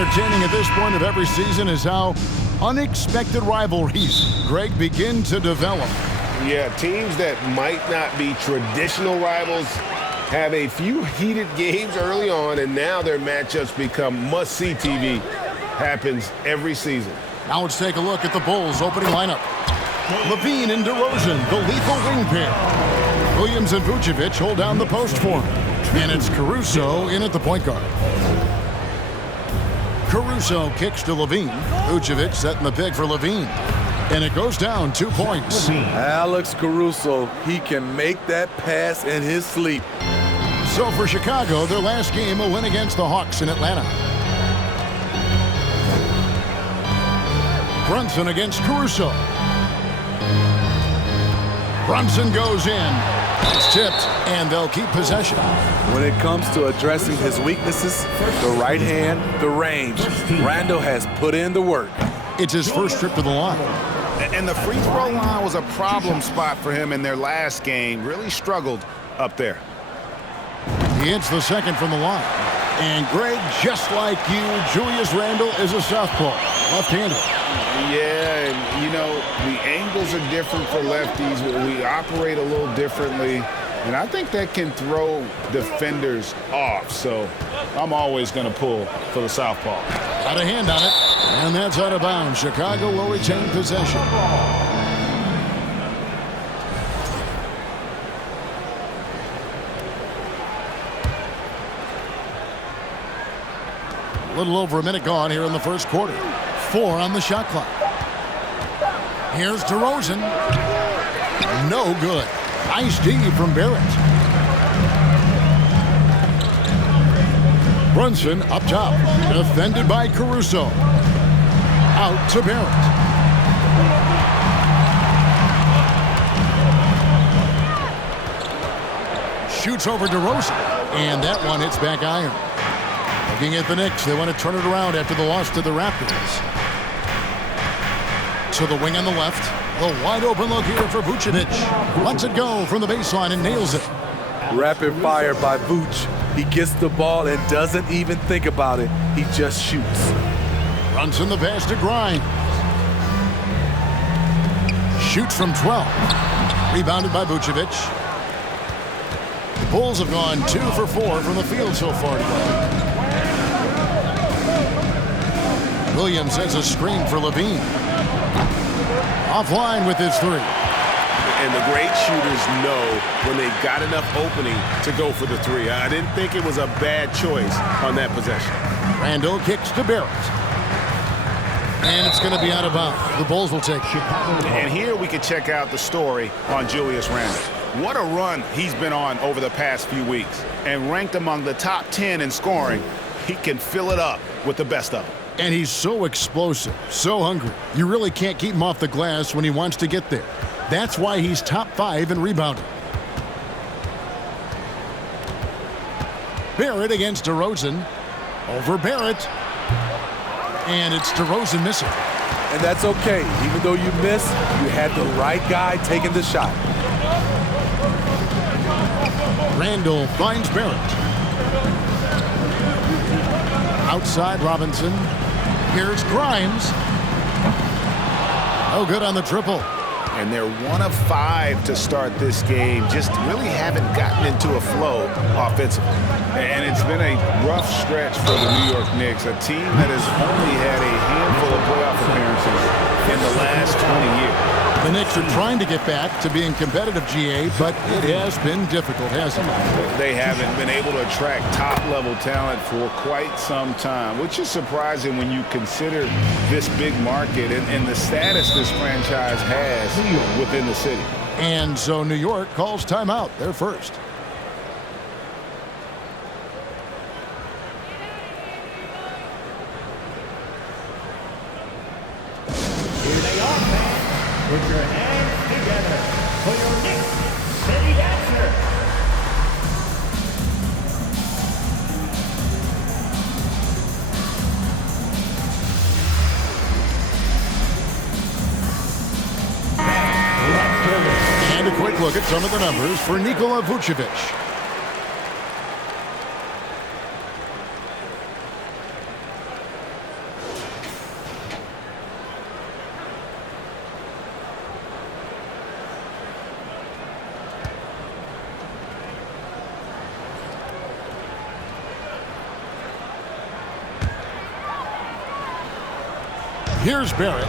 entertaining at this point of every season is how unexpected rivalries, Greg, begin to develop. Yeah, teams that might not be traditional rivals have a few heated games early on, and now their matchups become must-see TV. Happens every season. Now let's take a look at the Bulls' opening lineup. Levine and DeRozan, the lethal wing pair. Williams and Vucevic hold down the post for him. And it's Caruso in at the point guard. Caruso kicks to Levine. Vucevic setting the pick for Levine. And it goes down 2 points. Alex Caruso, he can make that pass in his sleep. So for Chicago, their last game, a win against the Hawks in Atlanta. Brunson against Caruso. Brunson goes in. It's tipped, and they'll keep possession. When it comes to addressing his weaknesses, the right hand, the range, Randle has put in the work. It's his first trip to the line. And the free throw line was a problem spot for him in their last game. Really struggled up there. He hits the second from the line. And Greg, just like you, Julius Randle is a southpaw, left-handed. Yeah, and you know, the angles are different for lefties. We operate a little differently, and I think that can throw defenders off. So I'm always going to pull for the southpaw. Got a hand on it, and that's out of bounds. Chicago will retain possession. A little over a minute gone here in the first quarter. 4 on the shot clock. Here's DeRozan. No good. Nice D from Barrett. Brunson up top. Defended by Caruso. Out to Barrett. Shoots over DeRozan. And that one hits back iron. Looking at the Knicks, they want to turn it around after the loss to the Raptors. To the wing on the left. A wide open look here for Vucevic. Lets it go from the baseline and nails it. Rapid fire by Vuce. He gets the ball and doesn't even think about it. He just shoots. Runs in the pass to Grimes. Shoots from 12. Rebounded by Vucevic. The Bulls have gone 2 for 4 from the field so far today. Williams has a screen for Levine. Offline with his 3. And the great shooters know when they've got enough opening to go for the 3. I didn't think it was a bad choice on that possession. Randle kicks to Barrett. And it's going to be out of bounds. The Bulls will take it. And here we can check out the story on Julius Randle. What a run he's been on over the past few weeks. And ranked among the top 10 in scoring, he can fill it up with the best of them. And he's so explosive, so hungry. You really can't keep him off the glass when he wants to get there. That's why he's top 5 in rebounding. Barrett against DeRozan. Over Barrett. And it's DeRozan missing. And that's okay. Even though you miss, you had the right guy taking the shot. Randle finds Barrett. Outside Robinson. Here's Grimes. Oh, good on the triple. And they're 1 of 5 to start this game. Just really haven't gotten into a flow offensively. And it's been a rough stretch for the New York Knicks, a team that has only had a handful of playoff appearances in the last 20 years. The Knicks are trying to get back to being competitive, GA, but it has been difficult, hasn't it? They haven't been able to attract top-level talent for quite some time, which is surprising when you consider this big market and the status this franchise has within the city. And so New York calls timeout. They're first. Here they are, fans. Put your hands together for your Knicks City Dancer. And a quick look at some of the numbers for Nikola Vucevic. Here's Barrett.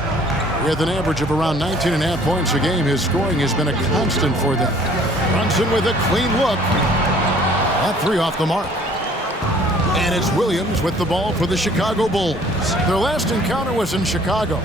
With an average of around 19.5 points a game, his scoring has been a constant for them. Brunson with a clean look. That three off the mark. And it's Williams with the ball for the Chicago Bulls. Their last encounter was in Chicago.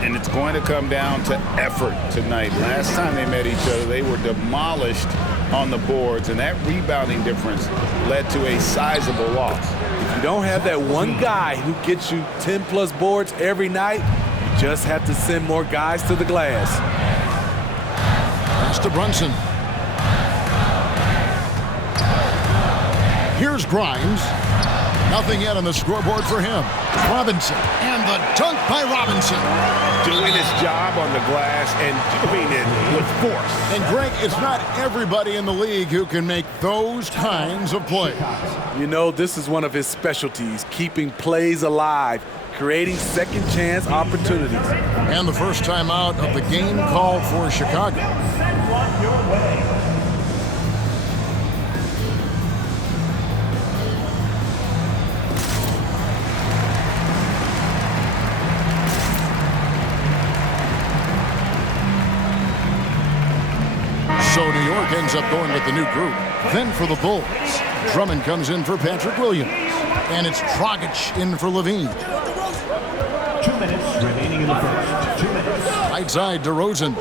And it's going to come down to effort tonight. Last time they met each other, they were demolished on the boards, and that rebounding difference led to a sizable loss. If you don't have that one guy who gets you 10-plus boards every night, you just have to send more guys to the glass. Pass to Brunson. Here's Grimes. Nothing yet on the scoreboard for him. Robinson. And the dunk by Robinson. Doing his job on the glass and doing it with force. And Greg, it's not everybody in the league who can make those kinds of plays. You know, this is one of his specialties, keeping plays alive, creating second chance opportunities. And the first time out of the game called for Chicago. Send one your way. So New York ends up going with the new group. Then for the Bulls, Drummond comes in for Patrick Williams. And it's Dragic in for Levine. 2 minutes remaining in the first. 2 minutes. Right side, DeRozan.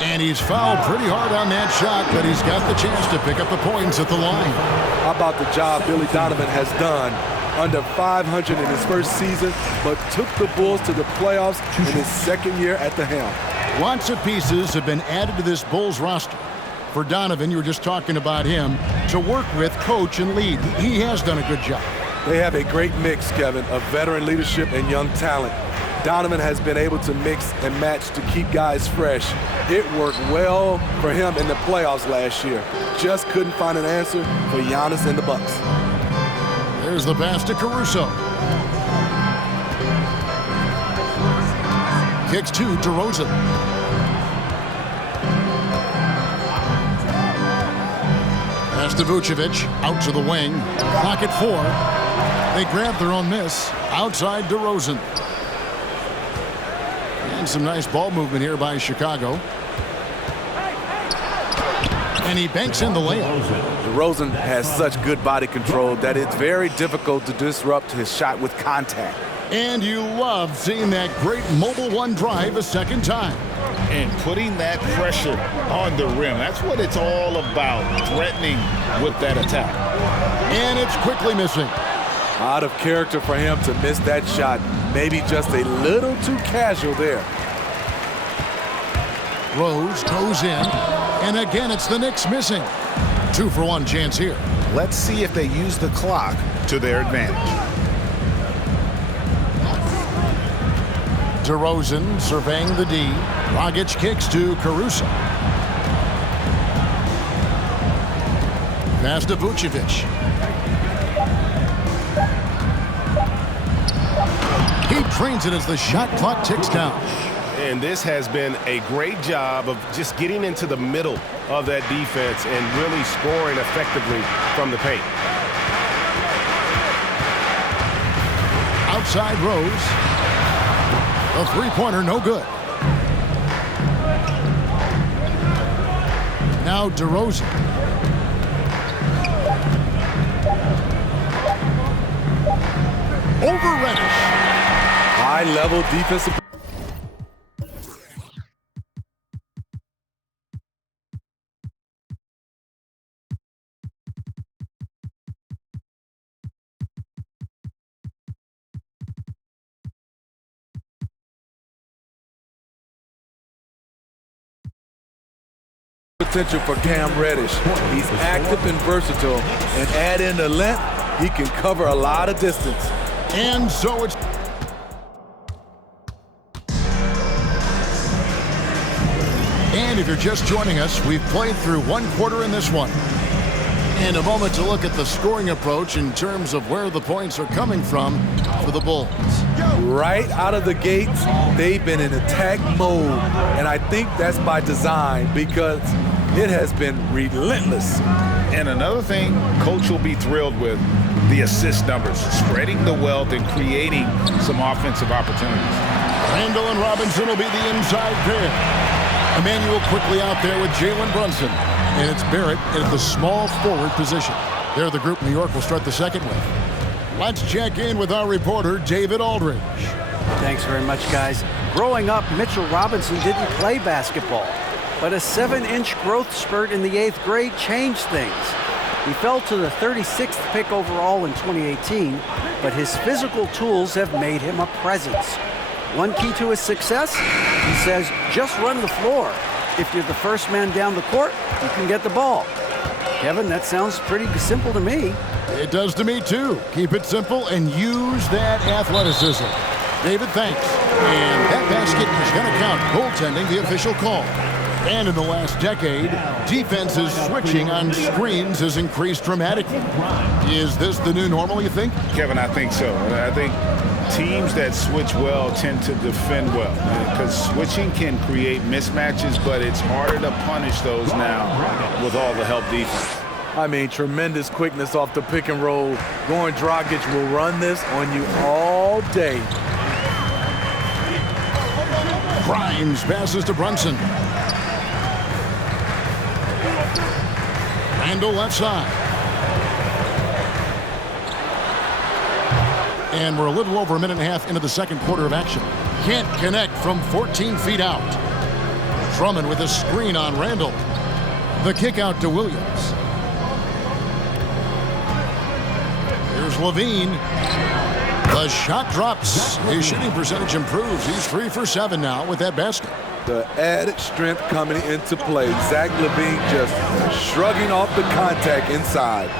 And he's fouled pretty hard on that shot, but he's got the chance to pick up the points at the line. How about the job Billy Donovan has done? Under 500 in his first season, but took the Bulls to the playoffs in his second year at the helm. Lots of pieces have been added to this Bulls roster. For Donovan, you were just talking about him, to work with, coach, and lead. He has done a good job. They have a great mix, Kevin, of veteran leadership and young talent. Donovan has been able to mix and match to keep guys fresh. It worked well for him in the playoffs last year. Just couldn't find an answer for Giannis and the Bucks. There's the pass to Caruso. Kicks to DeRozan. Pass to Vucevic, out to the wing. Clock at 4. They grab their own miss. Outside DeRozan. And some nice ball movement here by Chicago. And he banks in the layup. DeRozan has such good body control that it's very difficult to disrupt his shot with contact. And you love seeing that great mobile one drive a second time. And putting that pressure on the rim. That's what it's all about, threatening with that attack. And it's quickly missing. Out of character for him to miss that shot. Maybe just a little too casual there. Rose goes in. And again, it's the Knicks missing. 2-for-1 chance here. Let's see if they use the clock to their advantage. DeRozan surveying the D. Dragic kicks to Caruso. Pass to Vucevic. He trains it as the shot clock ticks down. And this has been a great job of just getting into the middle of that defense and really scoring effectively from the paint. Outside Rose. A three-pointer, no good. Now DeRozan. Over Reddish. High-level defensive. Potential for Cam Reddish. He's active and versatile, and add in the length, he can cover a lot of distance. And so it's... And if you're just joining us, we've played through one quarter in this one. And a moment to look at the scoring approach in terms of where the points are coming from for the Bulls. Right out of the gates, they've been in attack mode, and I think that's by design because it has been relentless. And another thing Coach will be thrilled with, the assist numbers, spreading the wealth and creating some offensive opportunities. Randall and Robinson will be the inside pair. Emmanuel quickly out there with Jalen Brunson. And it's Barrett at the small forward position. They're the group New York will start the second with. Let's check in with our reporter, David Aldridge. Thanks very much, guys. Growing up, Mitchell Robinson didn't play basketball, but a 7-inch growth spurt in the 8th grade changed things. He fell to the 36th pick overall in 2018, but his physical tools have made him a presence. One key to his success, he says, just run the floor. If you're the first man down the court, you can get the ball. Kevin, that sounds pretty simple to me. It does to me, too. Keep it simple and use that athleticism. David, thanks. And that basket is going to count. Goaltending, the official call. And in the last decade, defenses switching on screens has increased dramatically. Is this the new normal, you think? Kevin, I think so. I think teams that switch well tend to defend well because switching can create mismatches, but it's harder to punish those now with all the help defense. I mean, tremendous quickness off the pick and roll. Goran Dragic will run this on you all day. Grimes passes to Brunson. Randall left side. And we're a little over a minute and a half into the second quarter of action. Can't connect from 14 feet out. Drummond with a screen on Randall. The kick out to Williams. Here's Levine. The shot drops. His shooting percentage improves. He's 3 for 7 now with that basket. The added strength coming into play. Zach LaVine just shrugging off the contact inside.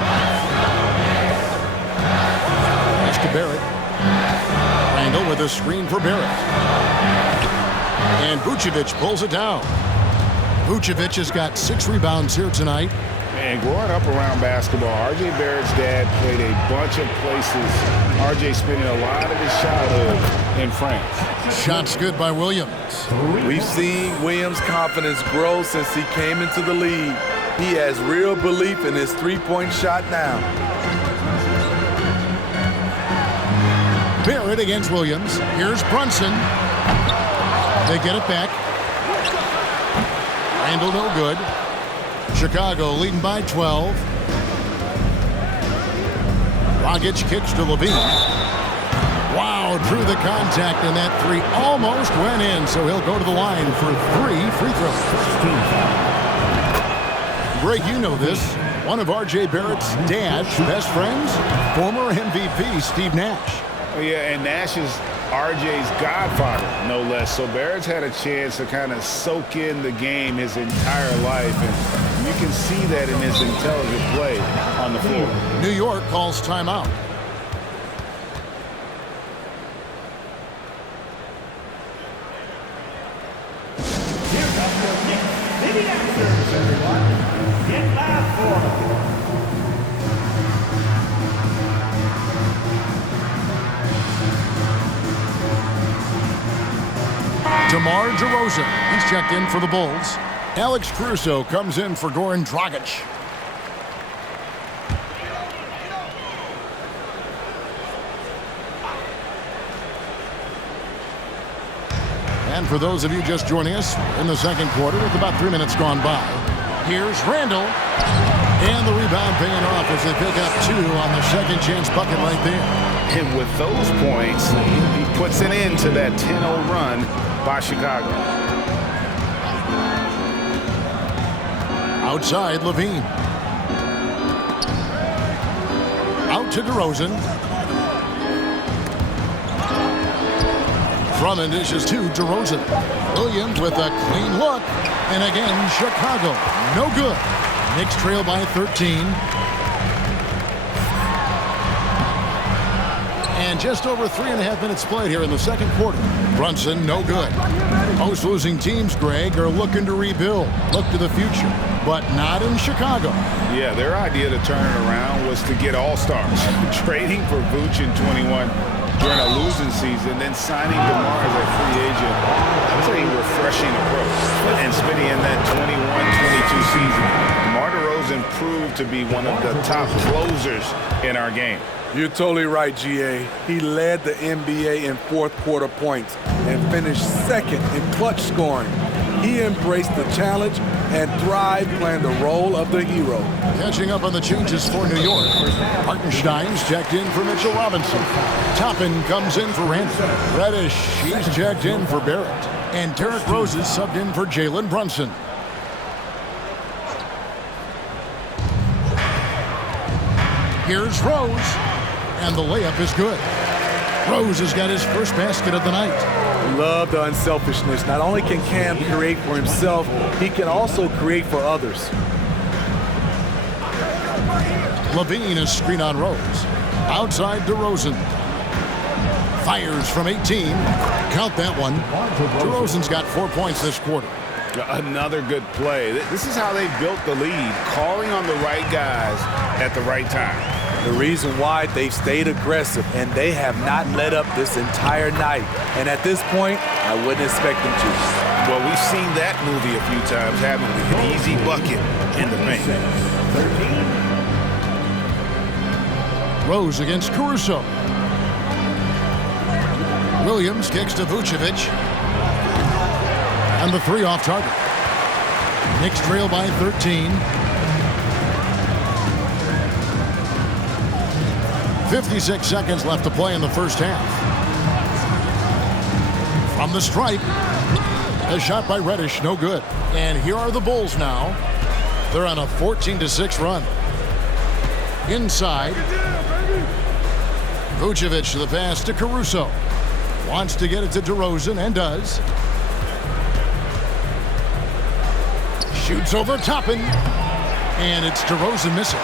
Pass to Barrett. Randall with a screen for Barrett. And Vucevic pulls it down. Vucevic has got 6 rebounds here tonight. And growing up around basketball, R.J. Barrett's dad played a bunch of places. R.J. spending a lot of his childhood in France. Shots good by Williams. We've seen Williams' confidence grow since he came into the league. He has real belief in his three-point shot now. Barrett against Williams. Here's Brunson. They get it back. Randall no good. Chicago leading by 12. Dragic kicks to Levine. Wow, drew the contact, and that 3 almost went in, so he'll go to the line for 3 free throws. Greg, you know this. One of R.J. Barrett's dad's best friends, former MVP Steve Nash. Oh, yeah, and Nash is R.J.'s godfather, no less. So Barrett's had a chance to kind of soak in the game his entire life, and you can see that in his intelligent play on the floor. New York calls timeout. Here comes your Knicks City Answers, everyone. Get loud for them. DeMar DeRozan, he's checked in for the Bulls. Alex Caruso comes in for Goran Dragic. And for those of you just joining us in the second quarter, with about 3 minutes gone by, here's Randall. And the rebound paying off as they pick up 2 on the second chance bucket right there. And with those points, he puts an end to that 10-0 run by Chicago. Outside, Levine. Out to DeRozan. Drummond dishes to DeRozan. Williams with a clean look. And again, Chicago. No good. Knicks trail by 13. And just over 3.5 minutes played here in the second quarter. Brunson, no good. Most losing teams, Greg, are looking to rebuild. Look to the future. But not in Chicago. Yeah, their idea to turn it around was to get all-stars. Trading for Vooch in 21 during a losing season, then signing DeMar as a free agent. That was a refreshing approach. And spending in that 21-22 season, DeMar DeRozan DeRozan proved to be one of the top closers in our game. You're totally right, GA. He led the NBA in fourth quarter points and finished second in clutch scoring. He embraced the challenge and thrived playing the role of the hero. Catching up on the changes for New York. Hartenstein's checked in for Mitchell Robinson. Toppin comes in for Randall. Reddish, he's checked in for Barrett. And Derrick Rose is subbed in for Jalen Brunson. Here's Rose. And the layup is good. Rose has got his first basket of the night. Love the unselfishness. Not only can Cam create for himself, he can also create for others. Levine is screen on Rose. Outside DeRozan. Fires from 18. Count that one. DeRozan's got 4 points this quarter. Another good play. This is how they built the lead, calling on the right guys at the right time. The reason why they've stayed aggressive and they have not let up this entire night. And at this point, I wouldn't expect them to. Well, we've seen that movie a few times, haven't we? An easy bucket in the paint. 13. Rose against Caruso. Williams kicks to Vucevic. And the three off target. Knicks trail by 13. 56 seconds left to play in the first half. From the stripe. A shot by Reddish, no good. And here are the Bulls now. They're on a 14-6 run. Inside. Vucevic to the pass to Caruso. Wants to get it to DeRozan and does. Shoots over Toppin. And it's DeRozan missing.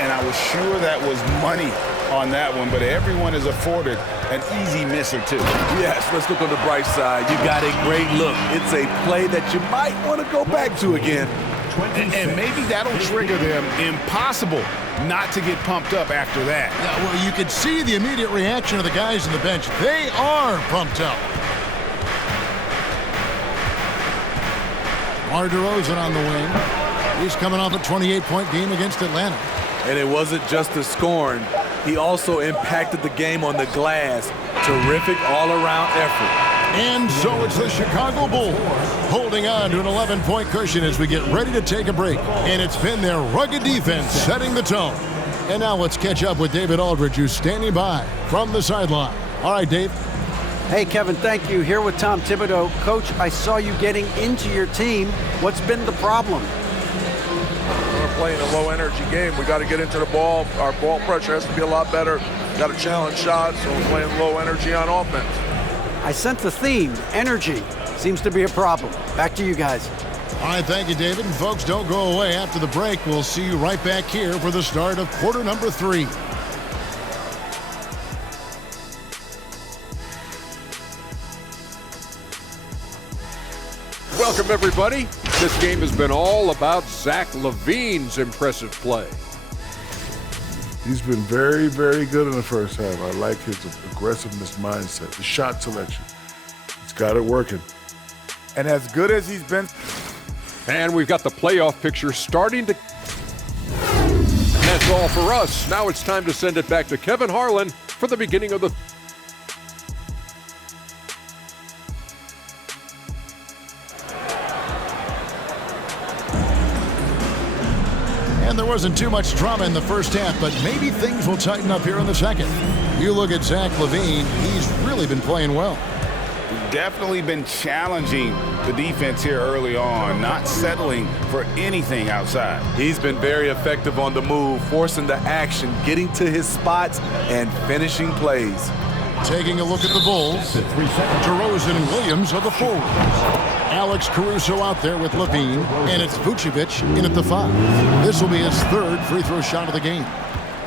And I was sure that was money on that one, but everyone is afforded an easy miss or two. Yes, let's look on the bright side. You got a great look. It's a play that you might want to go back to again. And maybe that'll trigger them. Impossible not to get pumped up after that. Yeah, well, you could see the immediate reaction of the guys on the bench. They are pumped up. Mar DeRozan on the wing. He's coming off a 28-point game against Atlanta. And it wasn't just the scoring. He also impacted the game on the glass. Terrific all-around effort. And so it's the Chicago Bulls holding on to an 11-point cushion as we get ready to take a break. And it's been their rugged defense setting the tone. And now let's catch up with David Aldridge, who's standing by from the sideline. All right, Dave. Hey, Kevin, thank you. Here with Tom Thibodeau. Coach, I saw you getting into your team. What's been the problem? We're playing a low-energy game. We got to get into the ball. Our ball pressure has to be a lot better. Got to challenge shots, so we're playing low energy on offense. I sense the theme, energy. Seems to be a problem. Back to you guys. All right, thank you, David. And folks, don't go away. After the break, we'll see you right back here for the start of quarter number 3. Welcome, everybody. This game has been all about Zach LaVine's impressive play. He's been very, very good in the first half. I like his aggressiveness mindset, the shot selection. He's got it working. And as good as he's been. And we've got the playoff picture starting to... That's all for us. Now it's time to send it back to Kevin Harlan for the beginning of the... And there wasn't too much drama in the first half, but maybe things will tighten up here in the second. You look at Zach LaVine, he's really been playing well. Definitely been challenging the defense here early on, not settling for anything outside. He's been very effective on the move, forcing the action, getting to his spots, and finishing plays. Taking a look at the Bulls, DeRozan and Williams are the forwards. Alex Caruso out there with LaVine, and it's Vucevic in at the 5. This will be his third free throw shot of the game.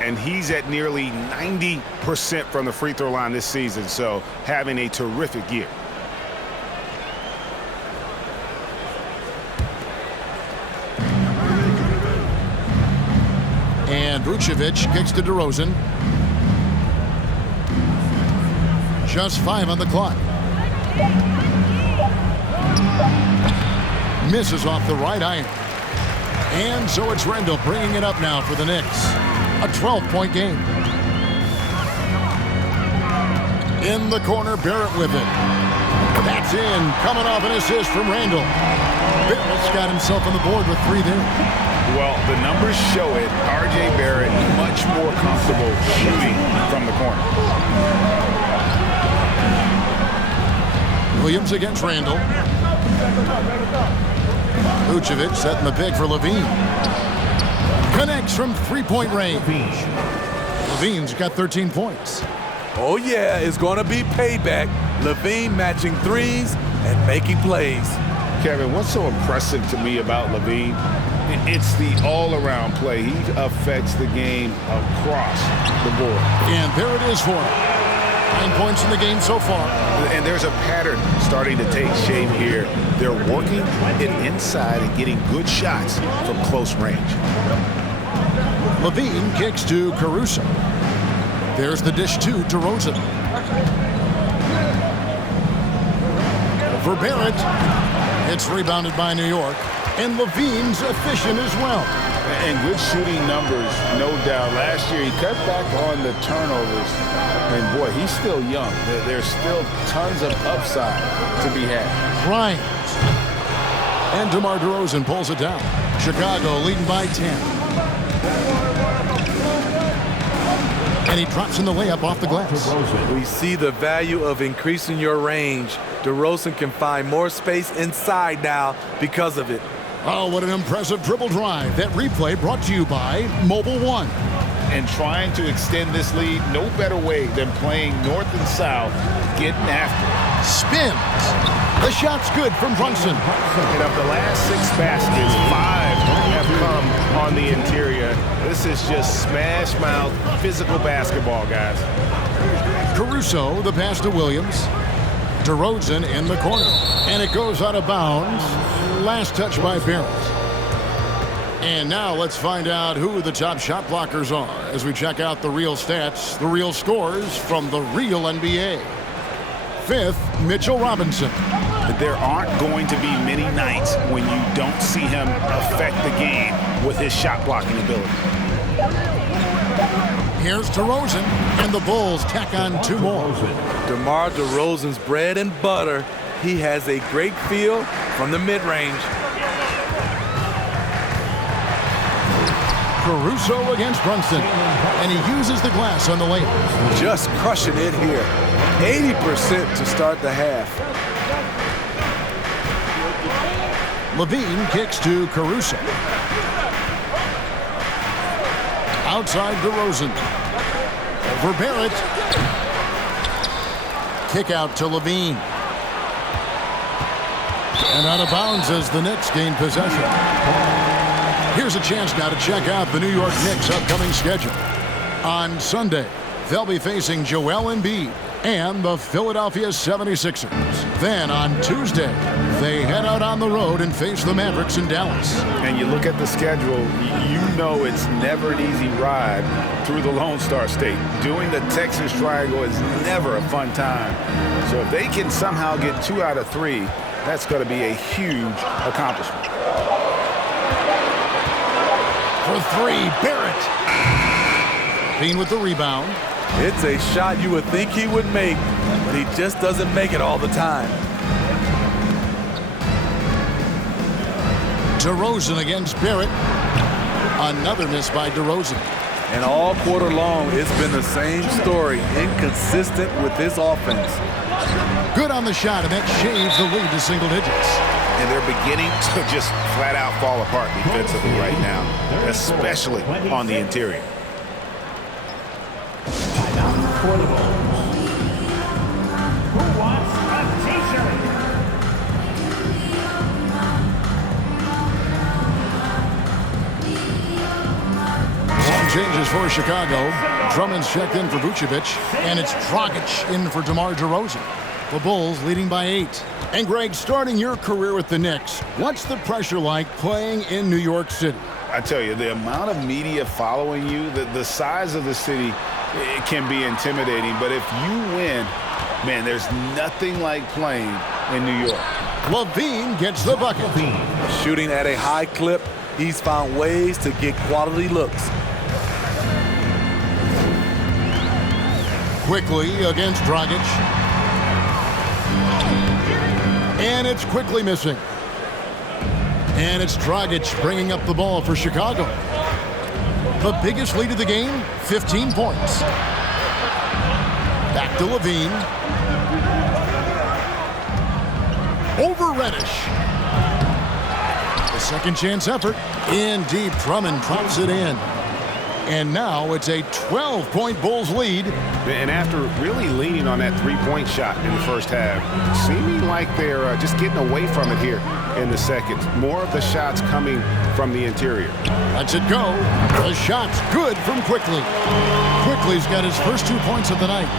And he's at nearly 90% from the free throw line this season, so having a terrific year. And Vucevic kicks to DeRozan. Just 5 on the clock. Misses off the right iron. And so it's Randall bringing it up now for the Knicks. A 12-point game. In the corner, Barrett with it. That's in. Coming off an assist from Randall. Barrett's got himself on the board with 3 there. Well, the numbers show it. R.J. Barrett much more comfortable shooting from the corner. Williams against Randall. Vucevic setting the pick for Levine. Connects from 3-point range. Levine's got 13 points. Oh, yeah, it's going to be payback. Levine matching threes and making plays. Kevin, what's so impressive to me about Levine? It's the all-around play. He affects the game across the board. And there it is for him. 9 points in the game so far. And there's a pattern starting to take shape here. They're working it inside and getting good shots from close range. Levine kicks to Caruso. There's the dish to DeRozan. For Barrett, it's rebounded by New York. And Levine's efficient as well. And good shooting numbers, no doubt. Last year, he cut back on the turnovers. And, boy, he's still young. There's still tons of upside to be had. Bryant. And DeMar DeRozan pulls it down. Chicago leading by 10. And he drops in the layup off the glass. We see the value of increasing your range. DeRozan can find more space inside now because of it. Oh, what an impressive dribble drive. That replay brought to you by Mobile One. And trying to extend this lead, no better way than playing north and south, getting after it. Spins. The shot's good from Brunson. And of the last 6 baskets, 5 have come on the interior. This is just smash mouth, physical basketball, guys. Caruso, the pass to Williams. DeRozan in the corner. And it goes out of bounds. Last touch by Barrett. And now let's find out who the top shot blockers are as we check out the real stats, the real scores from the real NBA. 5th, Mitchell Robinson. There aren't going to be many nights when you don't see him affect the game with his shot blocking ability. Here's DeRozan, and the Bulls tack on 2 more. DeMar DeRozan's bread and butter. He has a great feel from the mid-range. Caruso against Brunson, and he uses the glass on the layup. Just crushing it here. 80% to start the half. Levine kicks to Caruso. Outside DeRozan. For Barrett. Kick out to Levine. And out of bounds as the Knicks gain possession. Here's a chance now to check out the New York Knicks' upcoming schedule. On Sunday, they'll be facing Joel Embiid and the Philadelphia 76ers. Then on Tuesday, they head out on the road and face the Mavericks in Dallas. And you look at the schedule, you know it's never an easy ride through the Lone Star State. Doing the Texas Triangle is never a fun time. So if they can somehow get 2 out of 3, that's going to be a huge accomplishment. For 3, Barrett. Bean with the rebound. It's a shot you would think he would make, but he just doesn't make it all the time. DeRozan against Barrett. Another miss by DeRozan. And all quarter long, it's been the same story. Inconsistent with his offense. Good on the shot, and that shaves the lead to single digits. And they're beginning to just flat out fall apart defensively right now, especially on the interior. For the Bulls. Who wants a t-shirt? Some changes for Chicago. Drummond's checked in for Vucevic, and it's Dragic in for DeMar DeRozan. The Bulls leading by 8. And Greg, starting your career with the Knicks, what's the pressure like playing in New York City? I tell you, the amount of media following you, the size of the city, it can be intimidating. But if you win, man, there's nothing like playing in New York. Levine gets the bucket. Shooting at a high clip, He's found ways to get quality looks. Quickly against Dragic. And it's quickly missing. And it's Dragic bringing up the ball for Chicago. The biggest lead of the game, 15 points. Back to Levine. Over Reddish. The second chance effort. In deep, Drummond drops it in. And now it's a 12-point Bulls lead. And after really leaning on that three-point shot in the first half, seeming like they're just getting away from it here in the second. More of the shots coming from the interior. Lets it go. The shot's good from Quickly. Quickly's got his first 2 points of the night.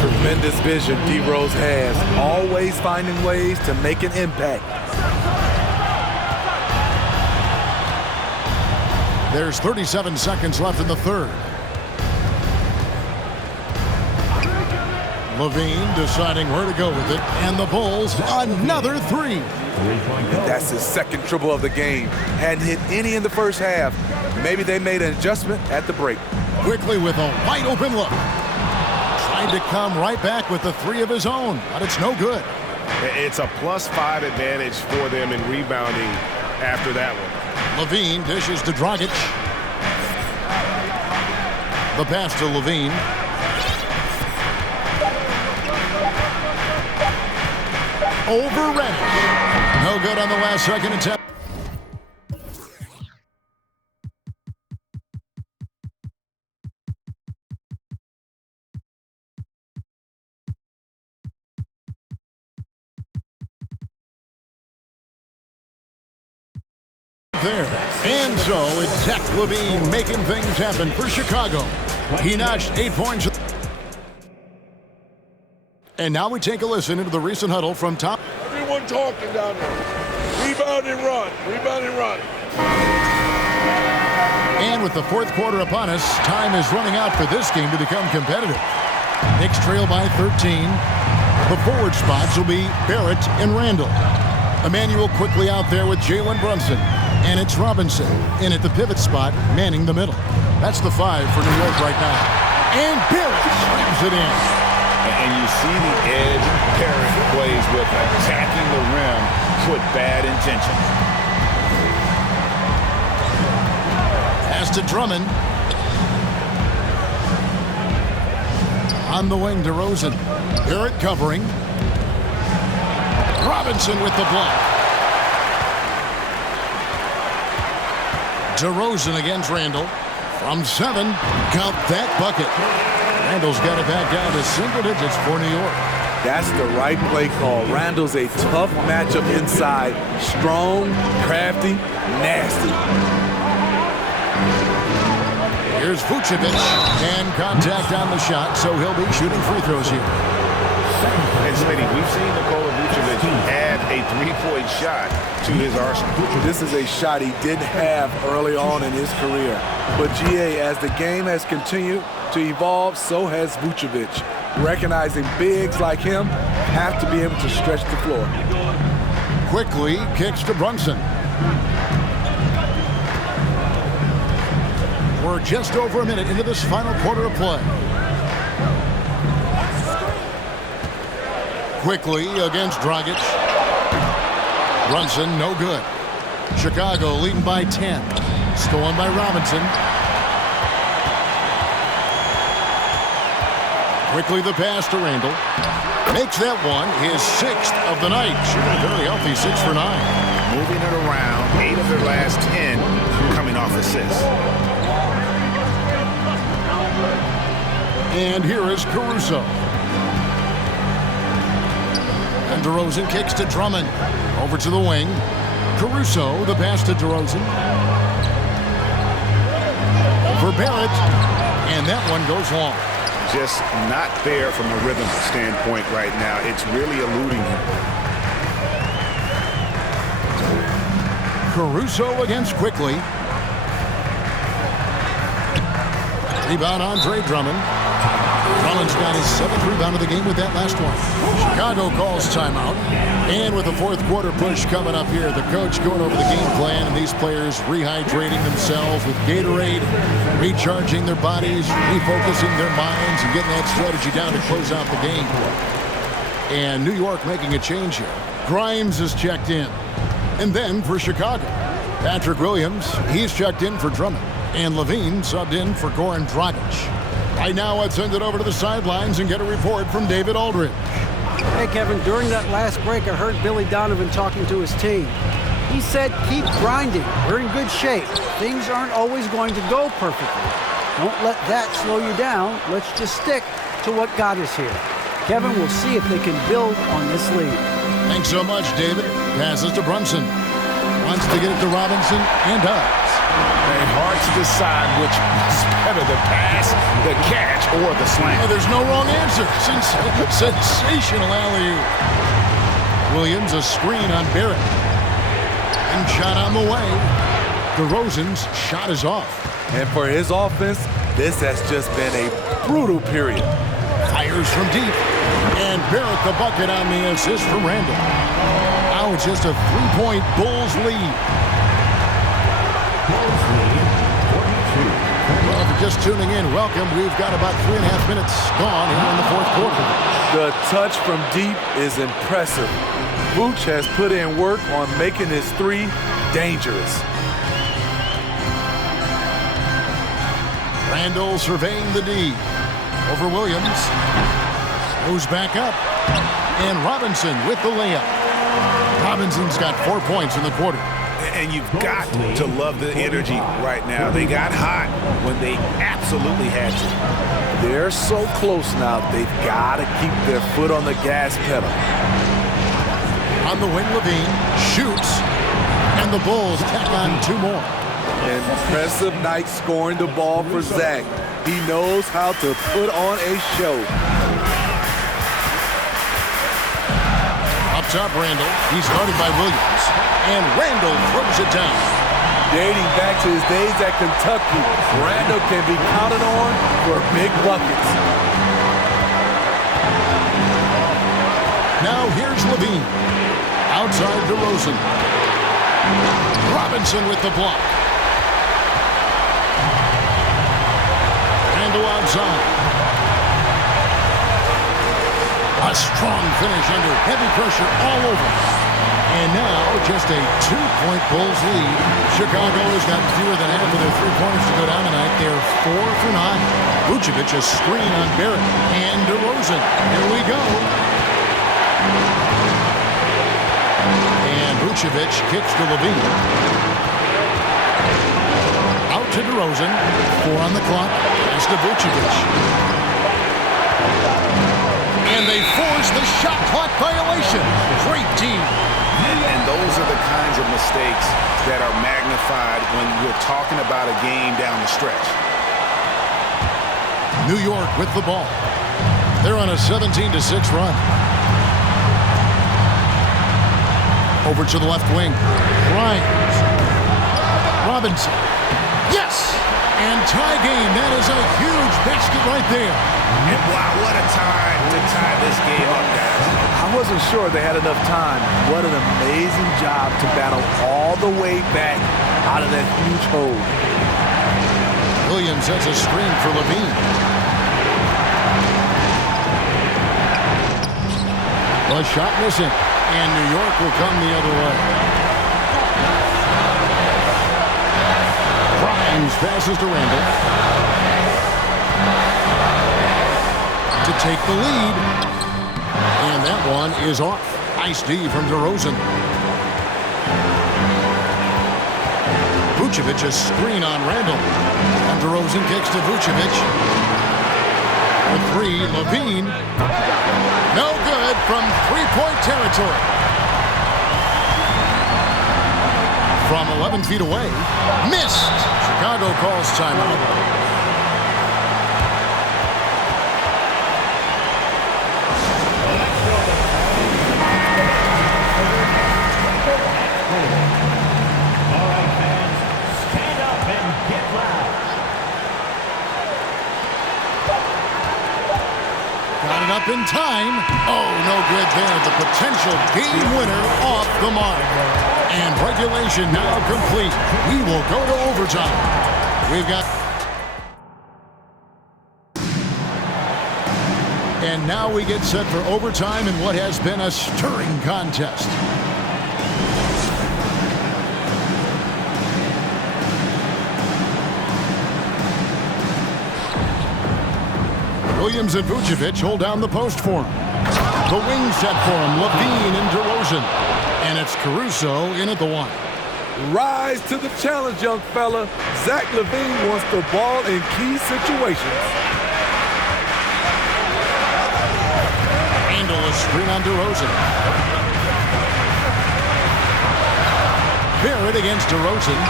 Tremendous vision D-Rose has, always finding ways to make an impact. There's 37 seconds left in the third. Levine deciding where to go with it, and the Bulls another three. That's his second triple of the game. Hadn't hit any in the first half. Maybe they made an adjustment at the break. Quickly with a wide open look. Tried to come right back with the three of his own, but it's no good. It's a +5 advantage for them in rebounding after that one. Levine dishes to Dragic. The pass to Levine. Over Reddish. No good on the last second attempt. There. And so it's Zach Levine making things happen for Chicago. He notched 8 points. And now we take a listen into the recent huddle from Tom. Everyone talking down there. Rebound and run. Rebound and run. And with the fourth quarter upon us, time is running out for this game to become competitive. Knicks trail by 13. The forward spots will be Barrett and Randall. Emmanuel quickly out there with Jalen Brunson. And it's Robinson in at the pivot spot, manning the middle. That's the 5 for New York right now. And Barrett slams it in. And you see the edge Barrett plays with, attacking the rim with bad intentions. Pass to Drummond. On the wing to Rosen. Barrett covering. Robinson with the block. DeRozan against Randall. From 7, count that bucket. Randall's got it back down to single digits for New York. That's the right play call. Randall's a tough matchup inside. Strong, crafty, nasty. Here's Vucevic. And contact on the shot, so he'll be shooting free throws here. And Smitty, we've seen Nikola Vucevic add a three-point shot to his arsenal. This is a shot he didn't have early on in his career. But GA, as the game has continued to evolve, so has Vucevic. Recognizing bigs like him have to be able to stretch the floor. Quickly kicks to Brunson. We're just over a minute into this final quarter of play. Quickly against Dragic. Brunson, no good. Chicago leading by 10. Stolen by Robinson. Quickly the pass to Randall. Makes that one his 6th of the night. Shooting a very healthy 6 for 9. Moving it around, 8 of their last 10 coming off assists. And here is Caruso. And DeRozan kicks to Drummond. Over to the wing. Caruso, the pass to DeRozan. Over Barrett. And that one goes long. Just not there from a rhythm standpoint right now. It's really eluding him. Caruso against Quickly. Rebound Andre Drummond. Drummond's got his 7th rebound of the game with that last one. Chicago calls timeout. And with the fourth quarter push coming up here, the coach going over the game plan, and these players rehydrating themselves with Gatorade, recharging their bodies, refocusing their minds, and getting that strategy down to close out the game. And New York making a change here. Grimes is checked in. And then for Chicago, Patrick Williams, he's checked in for Drummond. And Levine subbed in for Goran Dragic. Right now, let's send it over to the sidelines and get a report from David Aldridge. Hey, Kevin, during that last break, I heard Billy Donovan talking to his team. He said, keep grinding. We're in good shape. Things aren't always going to go perfectly. Don't let that slow you down. Let's just stick to what got us here. Kevin, we'll see if they can build on this lead. Thanks so much, David. Passes to Brunson. Wants to get it to Robinson and does. And hard to decide which is better, the pass, the catch, or the slam. Oh, there's no wrong answer. Sensational alley-oop. Williams, a screen on Barrett. And shot on the way. DeRozan's shot is off. And for his offense, this has just been a brutal period. Fires from deep. And Barrett the bucket on the assist from Randall. Now it's just a 3-point Bulls lead. Well, if you're just tuning in, welcome. We've got about 3.5 minutes gone here in the fourth quarter. The touch from deep is impressive. Vooch has put in work on making his three dangerous. Randall surveying the D. Over Williams. Goes back up. And Robinson with the layup. Robinson's got 4 points in the quarter. And you've got to love the energy right now. They got hot when they absolutely had to. They're so close now, they've got to keep their foot on the gas pedal. On the wing, Levine shoots. And the Bulls tack on 2 more. Impressive night scoring the ball for Zach. He knows how to put on a show. Up top, Randall. He's guarded by Williams. And Randall throws it down. Dating back to his days at Kentucky, Randall can be counted on for big buckets. Now here's Levine. Outside DeRozan. Robinson with the block. Randall outside. A strong finish under heavy pressure all over. And now just a 2-point Bulls lead. Chicago has got fewer than half of their 3-pointers to go down tonight. They're 4 for 9. Vucevic a screen on Barrett. And DeRozan. Here we go. And Vucevic kicks to Levine. Out to DeRozan. 4 on the clock. Pass to Vucevic. And they force the shot clock violation. Great team. And those are the kinds of mistakes that are magnified when we're talking about a game down the stretch. New York with the ball. They're on a 17-6 run. Over to the left wing. Grimes. Robinson. Yes! And tie game. That is a huge basket right there. And wow, what a time to tie this game up, guys. I wasn't sure they had enough time. What an amazing job to battle all the way back out of that huge hole. Williams sets a screen for Levine. The shot missing. And New York will come the other way. Grimes passes to Randall. To take the lead. And that one is off. Nice D from DeRozan. Vucevic a screen on Randall. And DeRozan kicks to Vucevic. For 3, Levine. No good from 3-point territory. From 11 feet away. Missed. Chicago calls timeout. up in time. Oh, no good there. The potential game winner off the mark. And regulation now complete. We will go to overtime. We've got... And now we get set for overtime in what has been a stirring contest. Williams and Vucevic hold down the post for him. The wing set for him, Levine and DeRozan. And it's Caruso in at the one. Rise to the challenge, young fella. Zach LaVine wants the ball in key situations. Randall a screen on DeRozan. Barrett against DeRozan.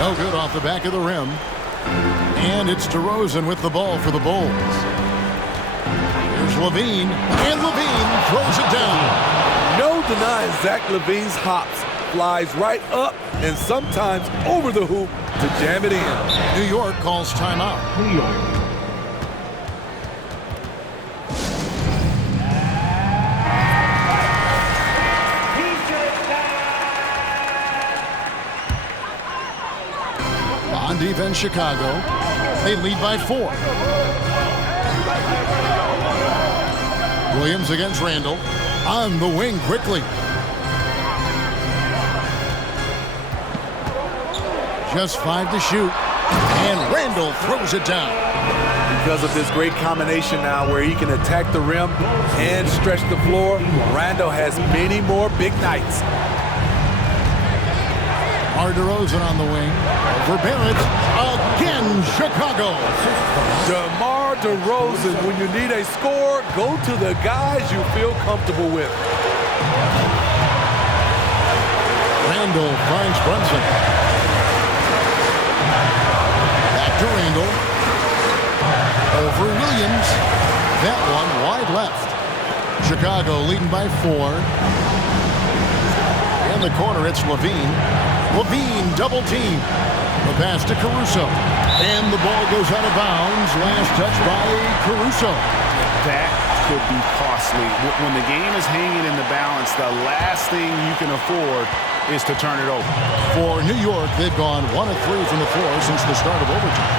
No good off the back of the rim. And it's DeRozan with the ball for the Bulls. Here's Levine, and Levine throws it down. No denying Zach LaVine's hops. Flies right up and sometimes over the hoop to jam it in. New York calls timeout. New York. On defense, Chicago. They lead by 4. Williams against Randall. On the wing quickly. Just 5 to shoot. And Randall throws it down. Because of this great combination now where he can attack the rim and stretch the floor, Randall has many more big nights. DeRozan on the wing. For Barrett, again, Chicago. DeMar DeRozan, when you need a score, go to the guys you feel comfortable with. Randall finds Brunson. Back to Randall. Over Williams. That one wide left. Chicago leading by 4. In the corner, it's Levine. Levine double team. The pass to Caruso. And the ball goes out of bounds. Last touch by Caruso. That could be costly. When the game is hanging in the balance, the last thing you can afford is to turn it over. For New York, they've gone 1 of 3 from the floor since the start of overtime.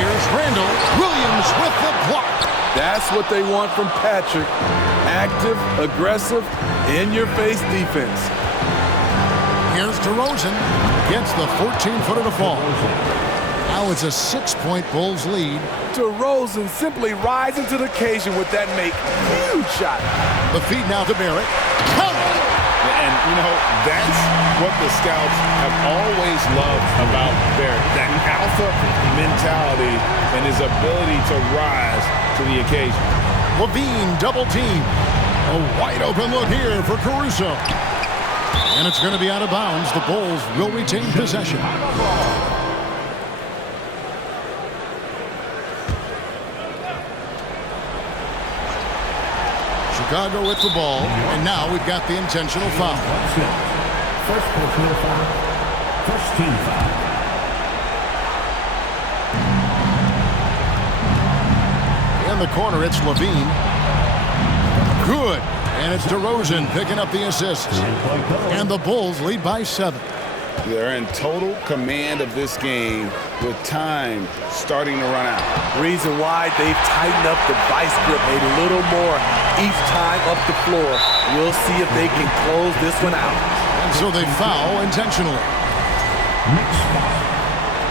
Here's Randall. Williams with the block. That's what they want from Patrick. Active, aggressive, in-your-face defense. Here's DeRozan. Gets the 14-footer to fall. Now it's a 6-point Bulls lead. DeRozan simply rising to the occasion with that make. Huge shot. The feed now to Barrett. And, you know, that's what the scouts have always loved about Barrett. That alpha mentality and his ability to rise to the occasion. Levine double team. A wide open look here for Caruso. And it's going to be out of bounds. The Bulls will retain possession. Chicago with the ball. And now we've got the intentional foul. First personal foul. First team foul. In the corner, it's Levine. Good. And it's DeRozan picking up the assist. And the Bulls lead by 7. They're in total command of this game with time starting to run out. Reason why they've tightened up the vice grip a little more each time up the floor. We'll see if they can close this one out. And so they foul intentionally. Next foul.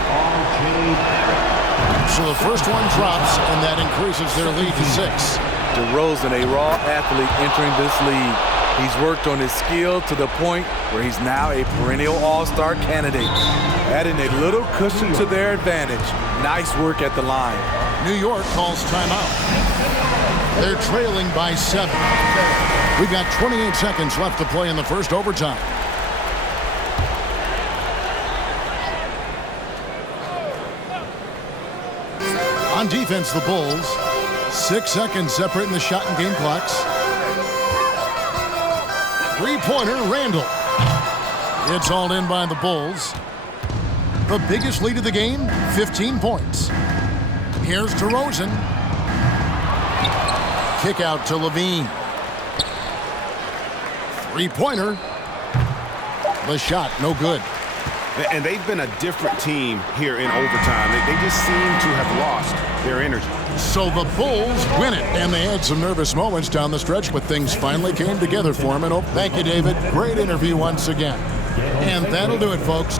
R.J. Barrett. So the first one drops, and that increases their lead to 6. DeRozan, a raw athlete entering this league. He's worked on his skill to the point where he's now a perennial all-star candidate, adding a little cushion to their advantage. Nice work at the line. New York calls timeout. They're trailing by 7. We've got 28 seconds left to play in the first overtime. On defense, the Bulls. 6 seconds separating the shot and game clocks. Three-pointer, Randall. It's hauled in by the Bulls. The biggest lead of the game, 15 points. Here's DeRozan. Kick out to Levine. Three-pointer. The shot, no good. And they've been a different team here in overtime. They just seem to have lost their energy. So the Bulls win it, and they had some nervous moments down the stretch, but things finally came together for them. And thank you, David. Great interview once again. And that'll do it, folks.